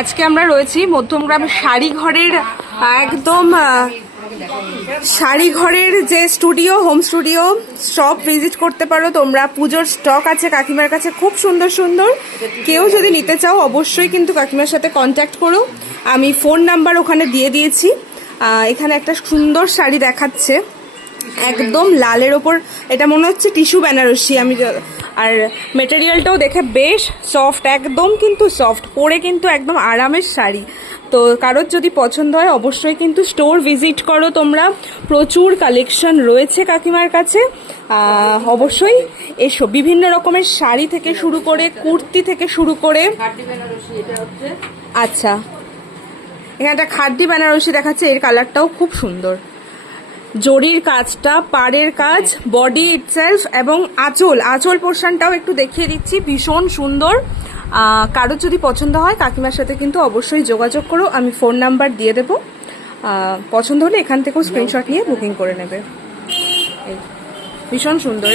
আজকে আমরা রয়েছি মধ্যমগ্রাম শাড়িঘরের একদম শাড়িঘরের যে স্টুডিও, হোম স্টুডিও, সব ভিজিট করতে পারো তোমরা। পুজোর স্টক আছে কাকিমার কাছে খুব সুন্দর সুন্দর। কেউ যদি নিতে চাও অবশ্যই কিন্তু কাকিমার সাথে কন্ট্যাক্ট করো, আমি ফোন নাম্বার ওখানে দিয়ে দিয়েছি। এখানে একটা সুন্দর শাড়ি দেখাচ্ছে একদম লালের ওপর, এটা মনে হচ্ছে টিস্যু বেনারসি। আর মেটেরিয়ালটাও দেখে বেশ সফট, একদম কিন্তু সফট, পরে কিন্তু একদম আরামের শাড়ি। তো কারোর যদি পছন্দ হয় অবশ্যই কিন্তু স্টোর ভিজিট করো তোমরা, প্রচুর কালেকশন রয়েছে কাকিমার কাছে। অবশ্যই এসো, বিভিন্ন রকমের শাড়ি থেকে শুরু করে কুর্তি থেকে শুরু করে। আচ্ছা, এখানে একটা খাদ্দি বেনারসি দেখাচ্ছে, এর কালারটাও খুব সুন্দর। জরির কাজটা, পাড়ের কাজ, বডি ইটসেলফ এবং আঁচল পোর্শনটাও একটু দেখিয়ে দিচ্ছি, ভীষণ সুন্দর। কারোর যদি পছন্দ হয় কাকিমার সাথে কিন্তু অবশ্যই যোগাযোগ করো, আমি ফোন নাম্বার দিয়ে দেবো। পছন্দ হলে এখান থেকেও স্ক্রিনশট নিয়ে বুকিং করে নেবে। ভীষণ সুন্দর।